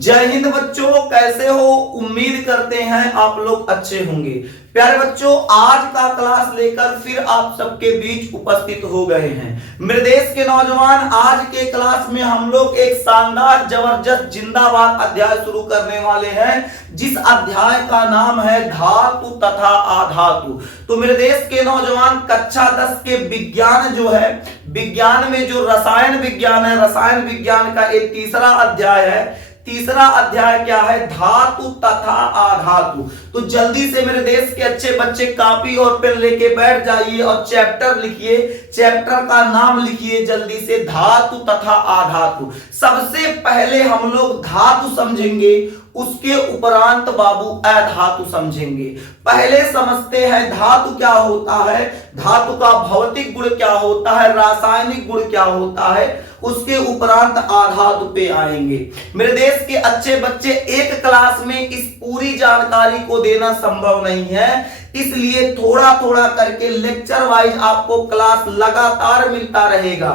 जय हिंद बच्चों, कैसे हो? उम्मीद करते हैं आप लोग अच्छे होंगे। प्यारे बच्चों, आज का क्लास लेकर फिर आप सबके बीच उपस्थित हो गए हैं। मेरे देश के नौजवान, आज के क्लास में हम लोग एक शानदार जबरदस्त जिंदाबाद अध्याय शुरू करने वाले हैं, जिस अध्याय का नाम है धातु तथा आधातु। तो मेरे देश के नौजवान, कक्षा 10 के विज्ञान जो है, विज्ञान में जो रसायन विज्ञान है, रसायन विज्ञान का एक तीसरा अध्याय है। तीसरा अध्याय क्या है? धातु तथा आधातु। तो जल्दी से मेरे देश के अच्छे बच्चे कापी और पेन लेके बैठ जाइए और चैप्टर लिखिए। चैप्टर का नाम लिखिए जल्दी से, धातु तथा आधातु। सबसे पहले हम लोग धातु समझेंगे, उसके उपरांत बाबू अधातु समझेंगे। पहले समझते हैं धातु क्या होता है, धातु का भौतिक गुण क्या होता है, रासायनिक गुण क्या होता है, उसके उपरांत आधातु पे आएंगे। मेरे देश के अच्छे बच्चे, एक क्लास में इस पूरी जानकारी को देना संभव नहीं है, इसलिए थोड़ा थोड़ा करके लेक्चर वाइज आपको क्लास लगातार मिलता रहेगा।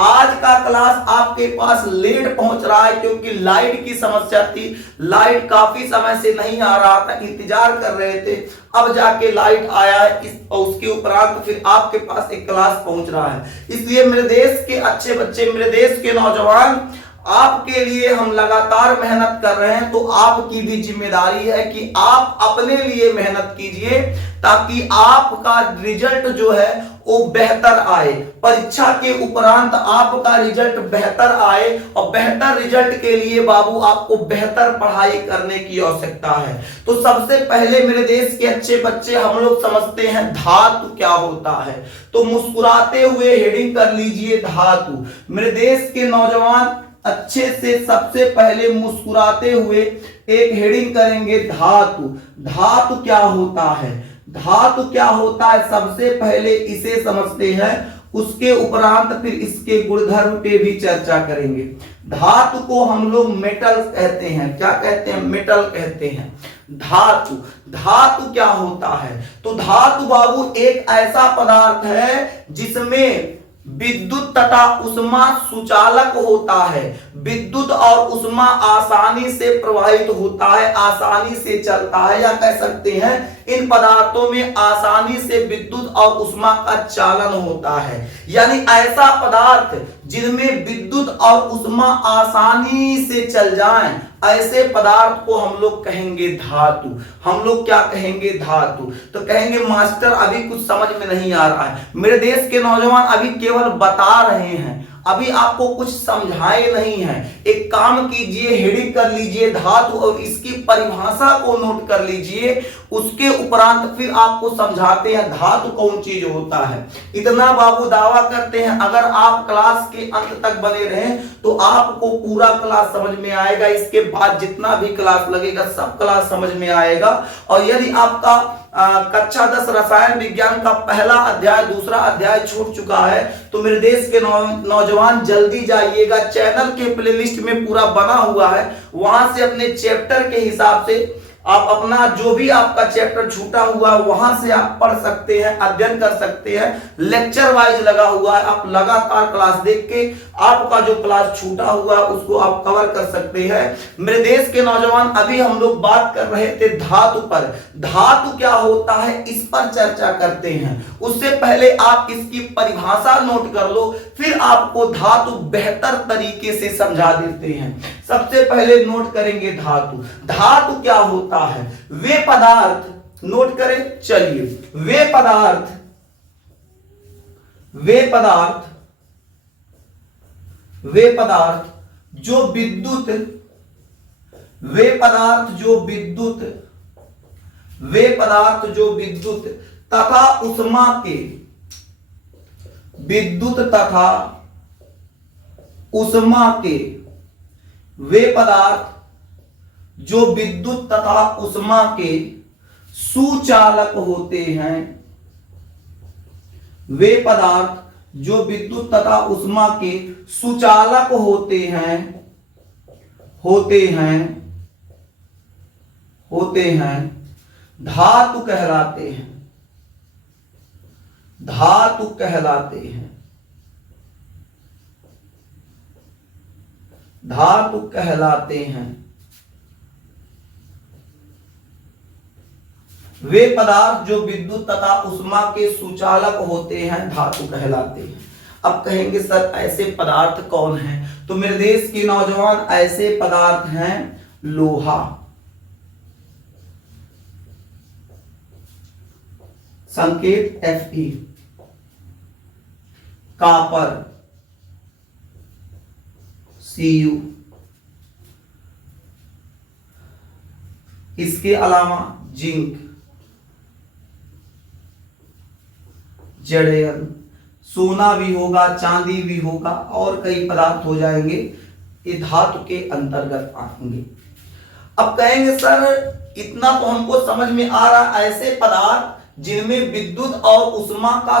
आज का क्लास आपके पास लेट पहुंच रहा है क्योंकि लाइट की समस्या थी। लाइट काफी समय से नहीं आ रहा था, इंतजार कर रहे थे, अब जाके लाइट आया है। उसके उपरांत फिर आपके पास एक क्लास पहुंच रहा है। इसलिए मेरे देश के अच्छे बच्चे, मेरे देश के नौजवान, आपके लिए हम लगातार मेहनत कर रहे हैं। तो आपकी भी जिम्मेदारी है कि आप अपने लिए मेहनत कीजिए ताकि आपका रिजल्ट जो है वो बेहतर आए। परीक्षा के उपरांत आपका रिजल्ट बेहतर आए, और बेहतर रिजल्ट के लिए बाबू आपको बेहतर पढ़ाई करने की आवश्यकता है। तो सबसे पहले मेरे देश के अच्छे बच्चे, हम लोग समझते हैं धातु क्या होता है। तो मुस्कुराते हुए हेडिंग कर लीजिए धातु। मेरे देश के नौजवान अच्छे से सबसे पहले मुस्कुराते हुए एक हेडिंग करेंगे धातु। धातु क्या होता है, धातु क्या होता है, सबसे पहले इसे समझते हैं, उसके उपरांत फिर इसके गुणधर्म पे भी चर्चा करेंगे। धातु को हम लोग मेटल कहते हैं। क्या कहते हैं? मेटल कहते हैं। धातु, धातु क्या होता है? तो धातु बाबू एक ऐसा पदार्थ है जिसमें विद्युत तथा उष्मा सुचालक होता है। विद्युत और उष्मा आसानी से प्रवाहित होता है, आसानी से चलता है, या कह सकते हैं इन पदार्थों में आसानी से विद्युत और उष्मा का चालन होता है। यानी ऐसा पदार्थ जिनमें विद्युत और उष्मा आसानी से चल जाएं, ऐसे पदार्थ को हम लोग कहेंगे धातु। हम लोग क्या कहेंगे? धातु। तो कहेंगे मास्टर अभी कुछ समझ में नहीं आ रहा है। मेरे देश के नौजवान अभी केवल बता रहे हैं, अभी आपको कुछ समझाए नहीं है। एक काम कीजिए, हेडिंग कर लीजिए धातु और इसकी परिभाषा को नोट कर लीजिए, उसके उपरांत फिर आपको समझाते हैं धातु कौन चीज होता है। इतना बाबू दावा करते हैं, अगर आप क्लास के अंत तक बने रहें तो आपको पूरा क्लास समझ में आएगा। इसके बाद जितना भी क्लास लगेगा सब क्लास समझ में आएगा। और यदि आपका कक्षा 10 रसायन विज्ञान का पहला अध्याय, दूसरा अध्याय छूट चुका है तो मेरे देश के नौजवान जल्दी जाइएगा, चैनल के प्लेलिस्ट में पूरा बना हुआ है, वहां से अपने चैप्टर के हिसाब से आप अपना जो भी आपका चैप्टर छूटा हुआ है वहां से आप पढ़ सकते हैं, अध्ययन कर सकते हैं। लेक्चर वाइज लगा हुआ है, आप लगातार क्लास देख के आपका जो क्लास छूटा हुआ है उसको आप कवर कर सकते हैं। मेरे देश के नौजवान, अभी हम लोग बात कर रहे थे धातु पर। धातु क्या होता है इस पर चर्चा करते हैं। उससे पहले आप इसकी परिभाषा नोट कर लो, फिर आपको धातु बेहतर तरीके से समझा देते हैं। सबसे पहले नोट करेंगे धातु। धातु क्या होता है? वे पदार्थ, नोट करें, चलिए, वे पदार्थ जो विद्युत, वे पदार्थ जो विद्युत तथा उष्मा के, विद्युत तथा उष्मा के, वे पदार्थ जो विद्युत तथा उष्मा के सुचालक होते हैं। वे पदार्थ जो विद्युत तथा उष्मा के सुचालक होते हैं धातु कहलाते हैं। धातु कहलाते हैं। धातु कहलाते हैं। वे पदार्थ जो विद्युत तथा उष्मा के सुचालक होते हैं धातु कहलाते हैं। अब कहेंगे सर ऐसे पदार्थ कौन हैं? तो मेरे देश के नौजवान ऐसे पदार्थ हैं लोहा, संकेत Fe, कॉपर Cu, इसके अलावा जिंक Zn, सोना भी होगा, चांदी भी होगा और कई पदार्थ हो जाएंगे, ये धातु के अंतर्गत आएंगे। अब कहेंगे सर इतना तो हमको समझ में आ रहा, ऐसे पदार्थ जिनमें विद्युत और उष्मा का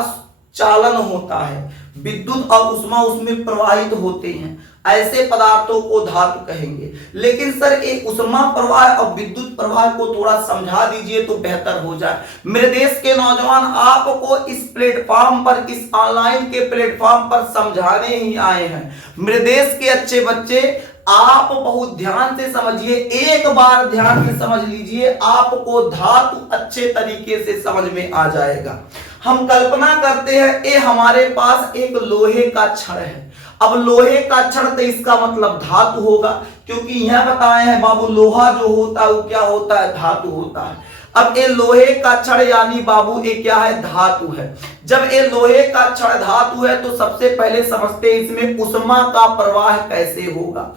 चालन होता है, विद्युत और उष्मा उसमें प्रवाहित होते हैं, ऐसे पदार्थों को धातु कहेंगे। लेकिन सर एक उष्मा प्रवाह और विद्युत प्रवाह को थोड़ा समझा दीजिए तो बेहतर हो जाए। मेरे देश के नौजवान आपको इस प्लेटफॉर्म पर, इस ऑनलाइन के प्लेटफॉर्म पर समझाने ही आए हैं। मेरे देश के अच्छे बच्चे आप बहुत ध्यान से समझिए, एक बार ध्यान से समझ लीजिए, आपको धातु अच्छे तरीके से समझ में आ जाएगा। हम कल्पना करते हैं ये हमारे पास एक लोहे का छड़ है। अब लोहे का छड़ तो इसका मतलब धातु होगा, क्योंकि यहां बताए हैं बाबू लोहा जो होता है वो क्या होता है? धातु होता है। अब ये लोहे का छड़ यानी बाबू ये क्या है? धातु है। जब ये लोहे का छड़ धातु है तो सबसे पहले समझते हैं इसमें उष्मा का प्रवाह कैसे होगा।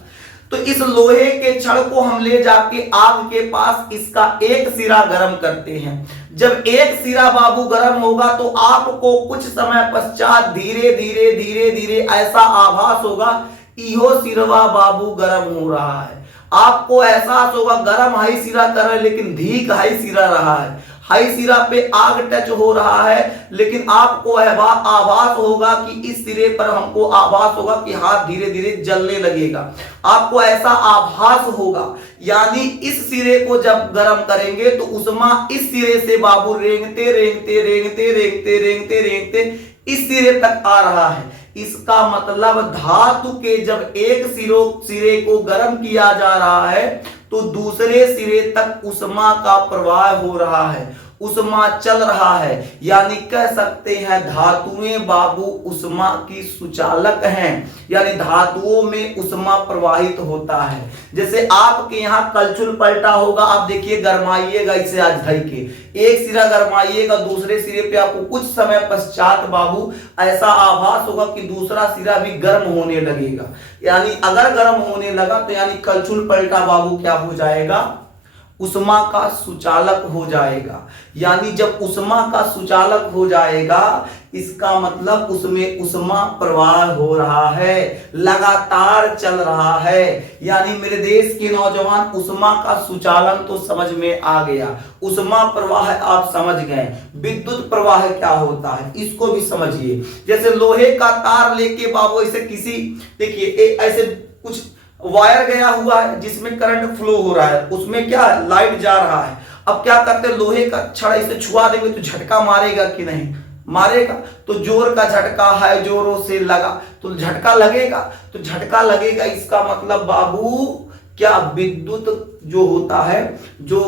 तो इस लोहे के छड़ को हम ले जाके आग के पास इसका एक सिरा गर्म करते हैं। जब एक सिरा बाबू गर्म होगा तो आपको कुछ समय पश्चात धीरे धीरे धीरे धीरे ऐसा आभास होगा इहो सिरवा बाबू गर्म हो रहा है। आपको एहसास होगा गर्म हाई सिरा कर रहा है लेकिन धीक हाई सिरा रहा है, हाई सिरा पे आग टच हो रहा है, लेकिन आपको आभास होगा कि इस सिरे पर हमको आभास होगा कि हाथ धीरे धीरे जलने लगेगा। आपको ऐसा आभास होगा, यानी इस सिरे को जब गर्म करेंगे तो उष्मा इस सिरे से बाबू रेंगते रेंगते रेंगते रेंगते रेंगते रेंगते इस सिरे तक आ रहा है। इसका मतलब धातु के जब एक सिरे को गर्म किया जा रहा है तो दूसरे सिरे तक उष्मा का प्रवाह हो रहा है, उष्मा चल रहा है। यानी कह सकते हैं धातुएं बाबू उष्मा की सुचालक हैं, यानी धातुओं में उष्मा प्रवाहित होता है। जैसे आपके यहाँ कलछुल पलटा होगा, आप देखिए गरमाइएगा इसे आज धई के, एक सिरा गरमाइएगा दूसरे सिरे पे आपको कुछ समय पश्चात बाबू ऐसा आभास होगा कि दूसरा सिरा भी गर्म होने लगेगा। यानी अगर गर्म होने लगा तो यानी कलछुल पलटा बाबू क्या हो जाएगा? उष्मा का सुचालक हो जाएगा। यानी जब उष्मा का सुचालक हो जाएगा इसका मतलब उसमें उष्मा प्रवाह हो रहा है, लगातार चल रहा है। यानी मेरे देश के नौजवान उष्मा का सुचालन तो समझ में आ गया, उष्मा प्रवाह आप समझ गए, विद्युत प्रवाह क्या होता है इसको भी समझिए। जैसे लोहे का तार लेके बाबू ऐसे किसी, देखिए ऐसे कुछ वायर गया हुआ है जिसमें करंट फ्लो हो रहा है, उसमें क्या लाइट जा रहा है। अब क्या करते हैं लोहे का छड़ इसे छुआ देंगे तो झटका मारेगा कि नहीं? मारेगा। तो जोर का झटका है, जोरों से लगा तो झटका लगेगा, तो झटका लगेगा इसका मतलब बाबू क्या विद्युत जो होता है, जो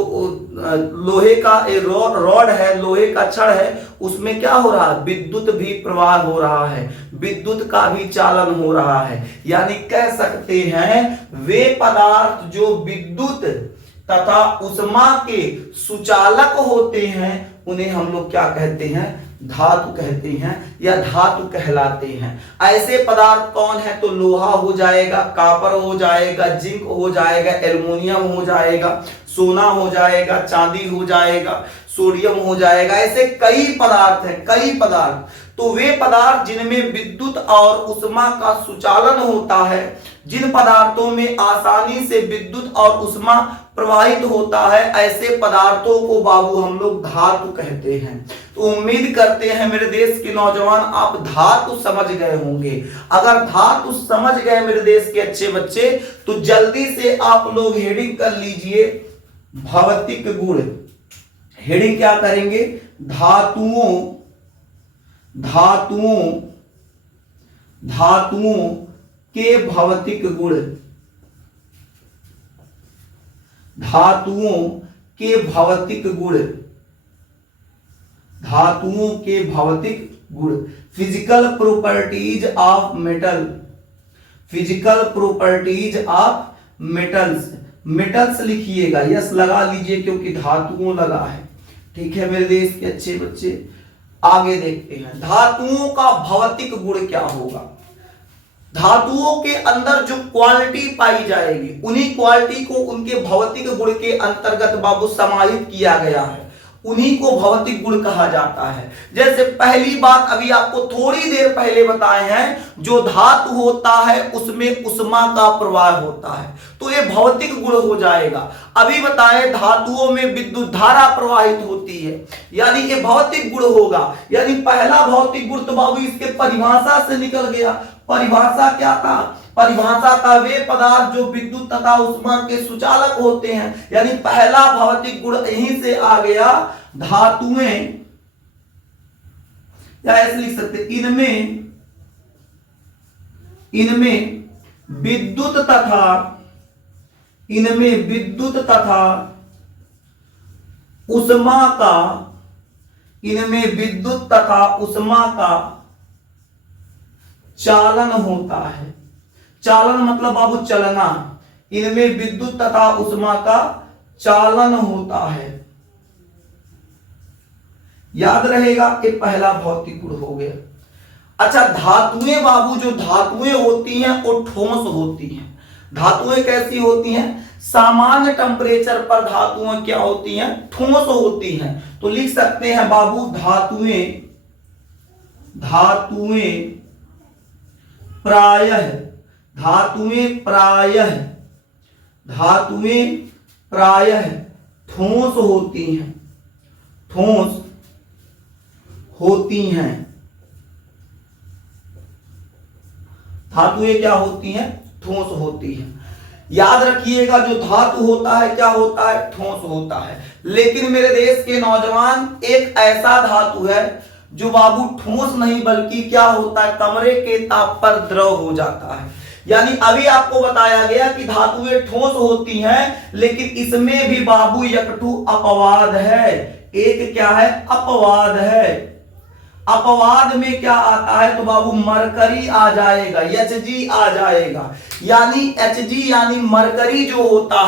लोहे का रॉड है, लोहे का छड़ है, उसमें क्या हो रहा है? विद्युत भी प्रवाह हो रहा है, विद्युत का भी चालन हो रहा है। यानी कह सकते हैं वे पदार्थ जो विद्युत तथा उष्मा के सुचालक होते हैं उन्हें हम लोग क्या कहते हैं? धातु कहते हैं या धातु कहलाते हैं। ऐसे पदार्थ कौन है? तो लोहा हो जाएगा, कॉपर हो जाएगा, जिंक हो जाएगा, एल्युमिनियम हो जाएगा, सोना हो जाएगा, चांदी हो जाएगा, सोडियम हो जाएगा। ऐसे कई पदार्थ हैं, कई पदार्थ। तो वे पदार्थ जिनमें विद्युत और उष्मा का सुचालन होता है, जिन पदार्थों में आसानी से विद्युत और उष्मा प्रवाहित होता है, ऐसे पदार्थों को बाबू हम लोग धातु कहते हैं। तो उम्मीद करते हैं मेरे देश के नौजवान आप धातु समझ गए होंगे। अगर धातु समझ गए मेरे देश के अच्छे बच्चे तो जल्दी से आप लोग हेडिंग कर लीजिए भौतिक गुण। हेडिंग क्या करेंगे? धातुओं के भौतिक गुण, धातुओं के भौतिक गुण। धातुओं के भौतिक गुण, physical properties of metal, physical properties of metals, metals लिखिएगा, यस लगा लीजिए क्योंकि धातुओं लगा है। ठीक है मेरे देश के अच्छे बच्चे, आगे देखते हैं धातुओं का भौतिक गुण क्या होगा। धातुओं के अंदर जो क्वालिटी पाई जाएगी उन्हीं क्वालिटी को उनके भौतिक गुण के अंतर्गत बाबू समाहित किया गया है, उन्हीं को भौतिक गुण कहा जाता है। जैसे पहली बात अभी आपको थोड़ी देर पहले बताए हैं, जो धातु होता है उसमें उष्मा का प्रवाह होता है, तो ये भौतिक गुण हो जाएगा। अभी बताए धातुओं में विद्युत धारा प्रवाहित होती है, यानी ये भौतिक गुण होगा। यानी पहला भौतिक गुण तो बाबू इसके परिभाषा से निकल गया। परिभाषा क्या था? परिभाषा था वे पदार्थ जो विद्युत तथा उष्मा के सुचालक होते हैं। यानी पहला भौतिक गुण यहीं से आ गया, धातुएं, या ऐसे लिख सकते इनमें विद्युत तथा उष्मा का, इनमें विद्युत तथा उष्मा का चालन होता है। चालन मतलब बाबू चलना, इनमें विद्युत तथा उष्मा का चालन होता है। याद रहेगा कि पहला भौतिक गुण हो गया। अच्छा, धातुएं बाबू, जो धातुएं होती हैं वो ठोस होती हैं। धातुएं कैसी होती हैं? सामान्य टेम्परेचर पर धातुएं क्या होती हैं? ठोस होती हैं। तो लिख सकते हैं बाबू धातुएं प्रायः ठोस होती हैं। धातुएं क्या होती हैं? ठोस होती हैं। याद रखिएगा, जो धातु होता है क्या होता है? ठोस होता है। लेकिन मेरे देश के नौजवान, एक ऐसा धातु है जो बाबू ठोस नहीं बल्कि क्या होता है? कमरे के ताप पर द्रव हो जाता है। यानी अभी आपको बताया गया कि धातुएं ठोस होती हैं, लेकिन इसमें भी बाबू एकठू अपवाद है। एक क्या है? अपवाद है। अपवाद में क्या आता है? तो बाबू मरकरी आ जाएगा, Hg आ जाएगा। यानी Hg यानी मरकरी जो होता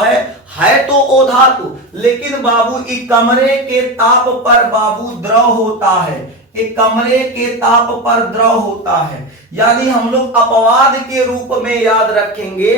है तो ओ धातु, लेकिन बाबू एक कमरे के ताप पर बाबू द्रव होता है। एक कमरे के ताप पर द्रव होता है। यानी हम लोग अपवाद के रूप में याद रखेंगे,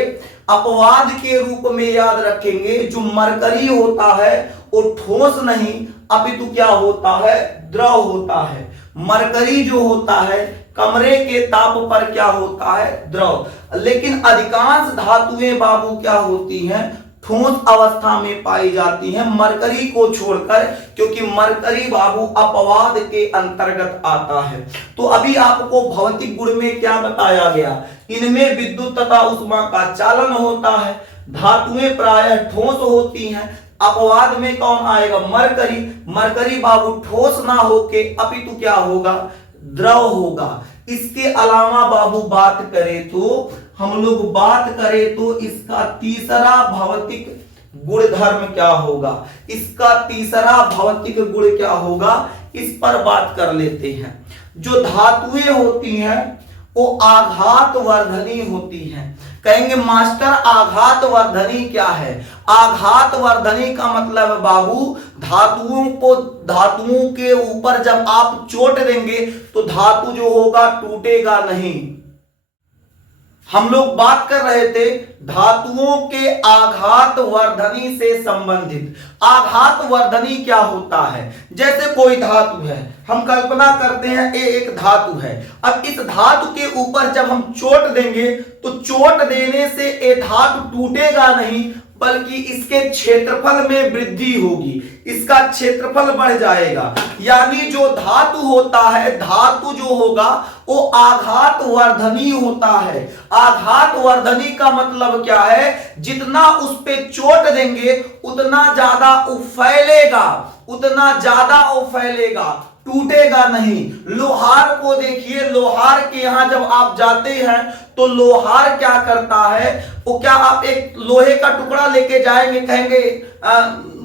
अपवाद के रूप में याद रखेंगे, जो मरकरी होता है वो ठोस नहीं अपितु क्या होता है? द्रव होता है। मरकरी जो होता है कमरे के ताप पर क्या होता है? द्रव। लेकिन अधिकांश धातुएं बाबू क्या होती हैं? ठोस अवस्था में पाई जाती हैं, मरकरी को छोड़कर, क्योंकि मरकरी बाबू अपवाद के अंतर्गत आता है। तो अभी आपको भौतिक गुण में क्या बताया गया? इनमें विद्युत तथा उष्मा का चालन होता है, धातुएं प्रायः ठोस होती हैं। अपवाद में कौन आएगा? मरकरी। मरकरी बाबू ठोस ना होके अपितु क्या होगा? द्रव होगा। इसके अलावा बाबू बात करें तो इसका तीसरा भौतिक गुणधर्म क्या होगा? इसका तीसरा भौतिक गुण क्या होगा? इस पर बात कर लेते हैं। जो धातुएं होती हैं वो आघात वर्धनी होती हैं। कहेंगे मास्टर आघात वर्धनी क्या है? आघात वर्धनी का मतलब बाबू धातुओं के ऊपर जब आप चोट देंगे तो धातु जो होगा टूटेगा नहीं। हम लोग बात कर रहे थे धातुओं के आघात वर्धनी से संबंधित। आघात वर्धनी क्या होता है? जैसे कोई धातु है, हम कल्पना करते हैं ये एक धातु है। अब इस धातु के ऊपर जब हम चोट देंगे तो चोट देने से ये धातु टूटेगा नहीं, बल्कि इसके क्षेत्रफल में वृद्धि होगी, इसका क्षेत्रफल बढ़ जाएगा। यानी जो धातु होता है, धातु जो होगा वो आघात वर्धनी होता है। आघात वर्धनी का मतलब क्या है? जितना उस पे चोट देंगे उतना ज्यादा वो फैलेगा, उतना ज्यादा वो फैलेगा, टूटेगा नहीं। लोहार को देखिए, लोहार के यहां जब आप जाते हैं तो लोहार क्या करता है? वो क्या, आप एक लोहे का टुकड़ा लेके जाएंगे, कहेंगे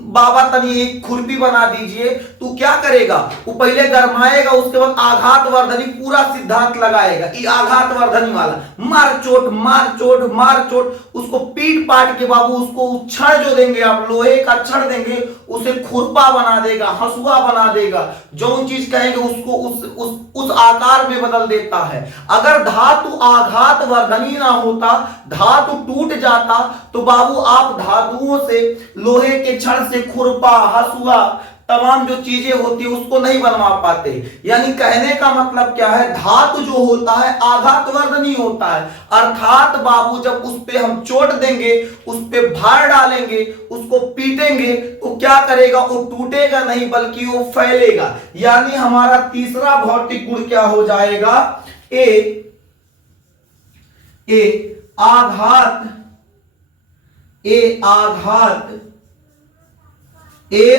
बाबा तनी एक खुरपी बना दीजिए, तो क्या करेगा, वो पहले गरमाएगा, उसके बाद आघात वर्धनी पूरा सिद्धांत लगाएगा। ये आघात वर्धनी वाला मार चोट मार चोट मार चोट, उसको पीट पाट के बाबू उसको छड़ जो देंगे आप, लोहे का छड़ देंगे, उसे खुरपा बना देगा, हंसुआ बना देगा, जो चीज कहेंगे उसको उस आकार में बदल देता है। अगर धातु आघात वर्धनी ना होता, धातु टूट जाता, तो बाबू आप धातुओं से, लोहे के छड़ से खुरपा हंसुआ तमाम जो चीजें होती है उसको नहीं बनवा पाते। यानी कहने का मतलब क्या है, धातु जो होता है आघात वर्धनी होता है, अर्थात बाबू जब उस पे हम चोट देंगे, उस पे भार डालेंगे, उसको पीटेंगे, तो क्या करेगा, वो टूटेगा नहीं बल्कि वो फैलेगा। यानी हमारा तीसरा भौतिक गुण क्या हो जाएगा,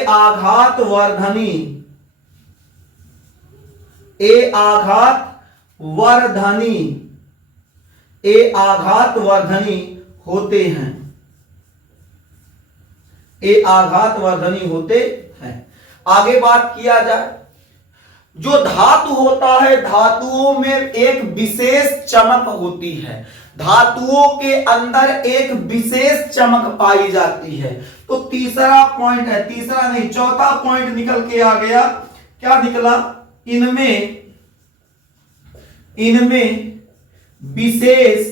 आघात वर्धनी, आघात वर्धनी होते हैं, आघात वर्धनी होते हैं। आगे बात किया जाए, जो धातु होता है, धातुओं में एक विशेष चमक होती है, धातुओं के अंदर एक विशेष चमक पाई जाती है। तो तीसरा पॉइंट है, तीसरा नहीं चौथा पॉइंट निकल के आ गया, क्या निकला, इनमें विशेष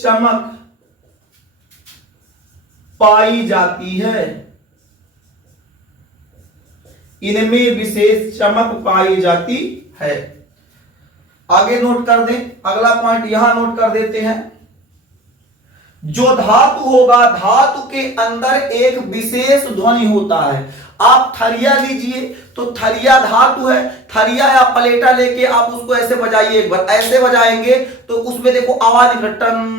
चमक पाई जाती है, इनमें विशेष चमक पाई जाती है। आगे नोट कर दें, अगला पॉइंट यहां नोट कर देते हैं, जो धातु होगा, धातु के अंदर एक विशेष ध्वनि होता है। आप थरिया लीजिए, तो थरिया धातु है, थरिया या प्लेटा लेके आप उसको ऐसे बजाइए, एक बार ऐसे बजाएंगे तो उसमें देखो आवाज निकले, टन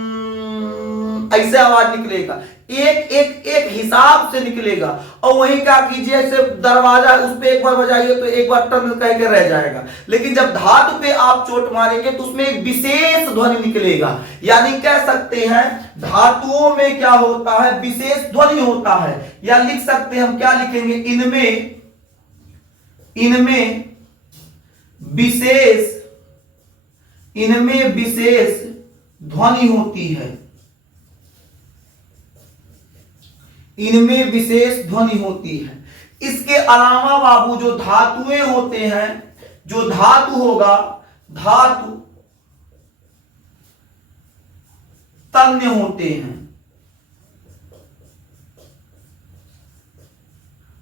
ऐसे आवाज निकलेगा, एक हिसाब से निकलेगा। और वहीं क्या कीजिए, ऐसे दरवाजा उस पे एक बार बजाइए तो एक बार टन कह के रह जाएगा। लेकिन जब धातु पे आप चोट मारेंगे तो उसमें एक विशेष ध्वनि निकलेगा। यानी कह सकते हैं धातुओं में क्या होता है, विशेष ध्वनि होता है। या लिख सकते हैं हम, क्या लिखेंगे, इनमें विशेष ध्वनि होती है, इनमें विशेष ध्वनि होती है। इसके अलावा बाबू जो धातुएं होते हैं, जो धातु होगा, धातु तन्य होते हैं।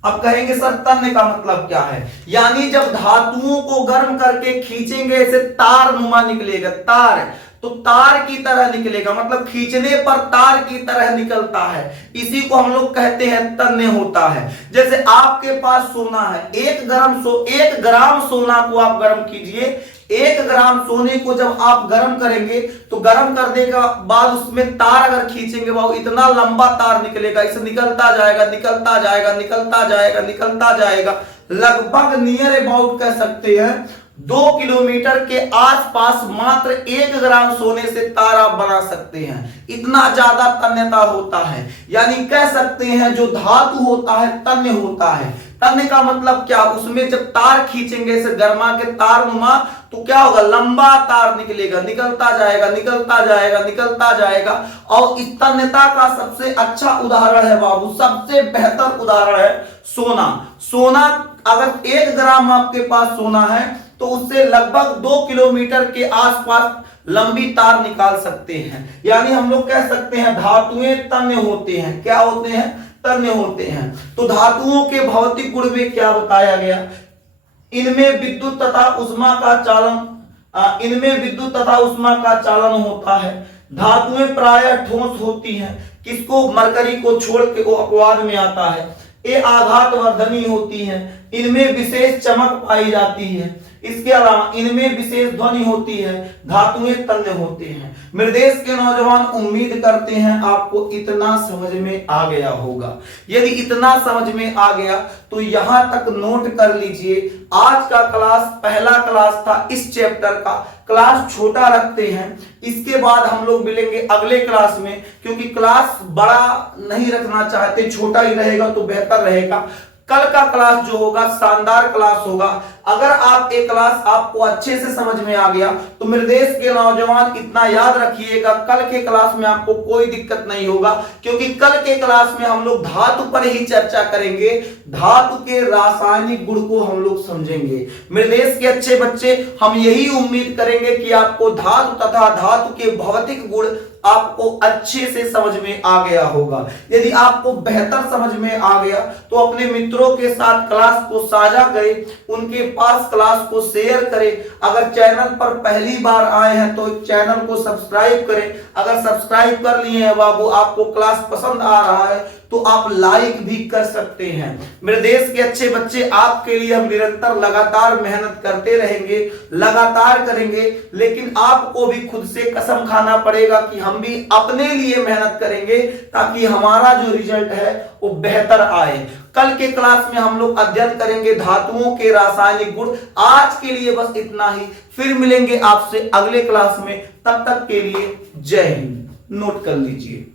अब कहेंगे सर तन्य का मतलब क्या है, यानी जब धातुओं को गर्म करके खींचेंगे ऐसे तार नुमा निकलेगा, तार, तो तार की तरह निकलेगा, मतलब खींचने पर तार की तरह निकलता है, इसी को हम लोग कहते हैं तन्य होता है। जैसे आपके पास सोना है, 1 ग्राम सोना को आप गर्म कीजिए, 1 ग्राम सोने को जब आप गर्म करेंगे तो गर्म करने के बाद उसमें तार अगर खींचेंगे बाबू, इतना लंबा तार निकलेगा, इसे निकलता जाएगा निकलता जाएगा निकलता जाएगा निकलता जाएगा, लगभग नियर अबाउट कह सकते हैं 2 किलोमीटर के आसपास मात्र 1 ग्राम सोने से तार आप बना सकते हैं, इतना ज्यादा तन्यता होता है। यानी कह सकते हैं जो धातु होता है तन्य होता है। तन्य का मतलब क्या, उसमें जब तार खींचेंगे इसे गर्मा के तार नुमा, तो क्या होगा, लंबा तार निकलेगा, निकलता जाएगा निकलता जाएगा निकलता जाएगा। और इस तन्यता का सबसे अच्छा उदाहरण है बाबू, सबसे बेहतर उदाहरण है सोना। सोना अगर 1 ग्राम आपके पास सोना है तो उससे लगभग 2 किलोमीटर के आसपास लंबी तार निकाल सकते हैं। यानी हम लोग कह सकते हैं धातुएं तन्य होते हैं। क्या होते हैं, तन्य होते हैं। तो धातुओं के भौतिक गुण में क्या बताया गया, इनमें विद्युत तथा उष्मा का चालन होता है। धातुएं प्रायः ठोस होती हैं, किसको, मरकरी को छोड़ के वो अपवाद में आता है। ये आघात वर्धनी होती हैं, इनमें विशेष चमक पाई जाती है, इसके अलावा इनमें विशेष ध्वनि होती है, धातुएं तन्य होते हैं। मेरे देश के नौजवान, उम्मीद करते हैं आपको इतना समझ में आ गया होगा। यदि इतना समझ में आ गया तो यहां तक नोट कर लीजिए, आज का क्लास पहला क्लास था इस चैप्टर का। क्लास छोटा रखते हैं, इसके बाद हम लोग मिलेंगे अगले क्लास में, क्योंकि क्लास बड़ा नहीं रखना चाहते, छोटा ही रहेगा तो बेहतर रहेगा। कल का क्लास जो होगा शानदार क्लास होगा। अगर आप एक क्लास आपको अच्छे से समझ में आ गया तो मेरे देश के नौजवान इतना याद रखिएगा, कल के क्लास में आपको कोई दिक्कत नहीं होगा, क्योंकि कल के क्लास में हम लोग धातु पर ही चर्चा करेंगे, धातु के रासायनिक गुण को हम लोग समझेंगे। मेरे देश के अच्छे बच्चे, हम यही उम्मीद करेंगे कि आपको धातु तथा धातु के भौतिक गुण आपको अच्छे से समझ में आ गया होगा। यदि आपको बेहतर समझ में आ गया तो अपने मित्रों के साथ क्लास को साझा करें, उनके पास क्लास को शेयर करें। अगर चैनल पर पहली बार आए हैं तो चैनल को सब्सक्राइब करें। अगर सब्सक्राइब कर लिए हैं बाबू, आपको क्लास पसंद आ रहा है तो आप लाइक भी कर सकते हैं। मेरे देश के अच्छे बच्चे, आपके लिए हम निरंतर लगातार मेहनत करते रहेंगे, लगातार करेंगे, लेकिन आपको भी खुद से कसम खाना पड़ेगा कि हम भी अपने लिए मेहनत करेंगे ताकि हमारा जो रिजल्ट है वो बेहतर आए। कल के क्लास में हम लोग अध्ययन करेंगे धातुओं के रासायनिक गुण। आज के लिए बस इतना ही, फिर मिलेंगे आपसे अगले क्लास में। तब तक के लिए जय हिंद। नोट कर लीजिए।